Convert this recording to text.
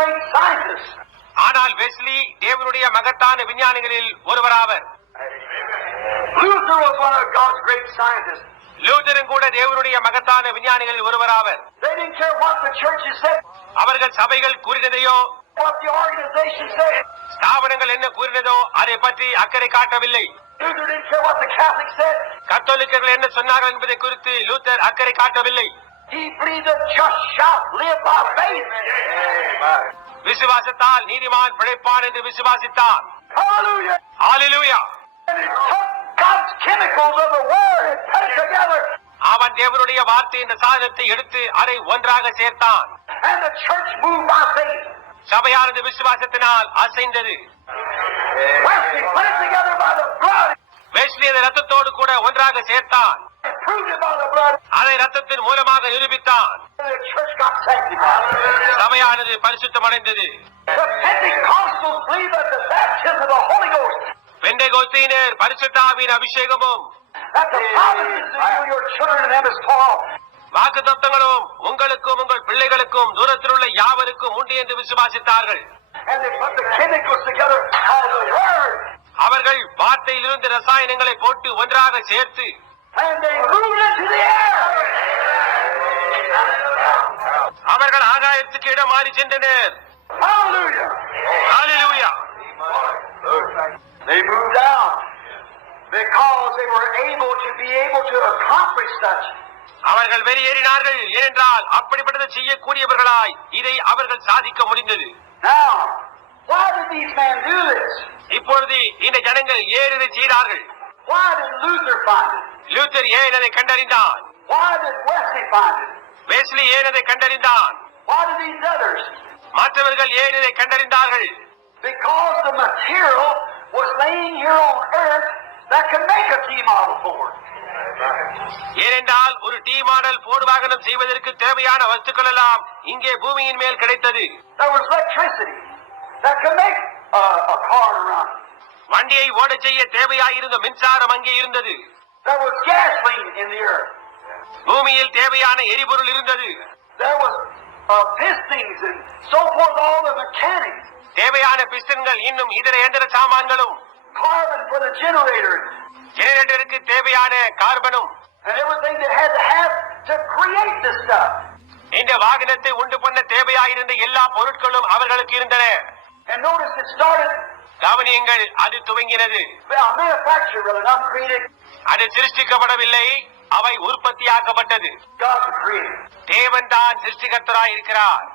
great scientists. ஆனால் Wesley தேவனுடைய மகத்தான விஞ்ஞானிகளில் ஒருவராவர். Luther was one of God's great scientists. லூதரும் கூட தேவனுடைய மகத்தான விஞ்ஞானிகளில் ஒருவராவர். They didn't care what the churches said, அவர்கள் சபைகள் கூறினதையோ what the organization said. ஸ்தாபனங்கள் என்ன கூறினதோ அதை பற்றி அக்கறை காட்டவில்லை. Luther didn't care what the Catholics said. கத்தோலிக்கர்கள் என்ன சொன்னார்கள் என்பதை குறித்து லூத்தர் அக்கறை காட்டவில்லை. He believed the just shall live by faith. விசுவாசத்தால் நீதிமான் பிழைப்பான் என்று விசுவாசித்தான். Hallelujah. Hallelujah. And he took God's chemicals of the word and put it together. அவன் தேவனுடைய வார்த்தை என்ற சாதனத்தை எடுத்து அதை ஒன்றாக சேர்த்தான். And the church moved by faith. சபையானது விசுவாசத்தினால் அசைந்தது. Wesley put it together by the blood. Wesley அதை ரத்தத்தோடு கூட ஒன்றாக சேர்த்தான். And proved it by the blood. அதை ரத்தத்தின் மூலமாக நிரூபித்தான். And the church got sanctified. சபையானது பரிசுத்தமடைந்தது. The Pentecostals believe that the baptism of the Holy Ghost, பெந்தேகோஸ்தியினர் பரிசுத்தாவின் அபிஷேகமும் that the promises to you and your children and them is Paul. வாக்குத்தத்தங்களும் உங்களுக்கும் உங்கள் பிள்ளைகளுக்கும் தூரத்தில் உள்ள யாவருக்கும் உண்டு என்று விசுவாசித்தார்கள். And they put the chemicals together by the word. அவர்கள் வார்த்தையிலிருந்து ரசாயனங்களை போட்டு ஒன்றாக சேர்த்து And they moved into the air. அவர்கள் ஆகாயத்துக்கு இடம் மாறி சென்றனர். Hallelujah. Hallelujah. They moved down because they were able to accomplish such. அவர்கள் வெளியேறினார்கள் ஏனென்றால் அப்படிப்பட்டதை செய்யக்கூடியவர்களாய் இதை அவர்கள் சாதிக்க முடிந்தது. Now, why did these men do this? இப்பொழுது இந்த ஜனங்கள் ஏன் இதை செய்தார்கள்? Why did Luther find it? Luther ஏன் அதை கண்டறிந்தான்? Why did Wesley find it? Wesley ஏன் அதை கண்டறிந்தான்? Why did these others? மற்றவர்கள் ஏன் இதை கண்டறிந்தார்கள்? Because the material was laying here on earth that could make a T model for it. ஏனென்றால் ஒரு டி மாடல் போர்டு வாகனம் செய்வதற்கு தேவையான வஸ்துக்கள் எல்லாம் இங்கே பூமியின் மேல் கிடைத்தது. There was electricity that could make a car run. வண்டியை ஓட செய்ய தேவையாயிருந்த மின்சாரம் அங்கே இருந்தது. There was gasoline in the earth. பூமியில் தேவையான எரிபொருள் இருந்தது. There was pistons and so forth, all the mechanics. தேவையான பிஸ்டன்கள் இன்னும் இதர இயந்திர சாமான்களும் Carbon for the generator. ஜெனரேட்டருக்கு தேவையான கார்பனும் And everything they had to have to create this stuff. இந்த வாகனத்தை உண்டு பண்ண தேவையாயிருந்த எல்லா பொருட்களும் அவர்களுக்கு இருந்தன. And notice it started. கவனியங்கள், அது துவங்கினது. Manufactured, really, not created. அது சிருஷ்டிக்கப்படவில்லை, அவை உற்பத்தியாக்கப்பட்டது. God created. தேவன் தான் சிருஷ்டிகர்த்தராய் இருக்கிறார்.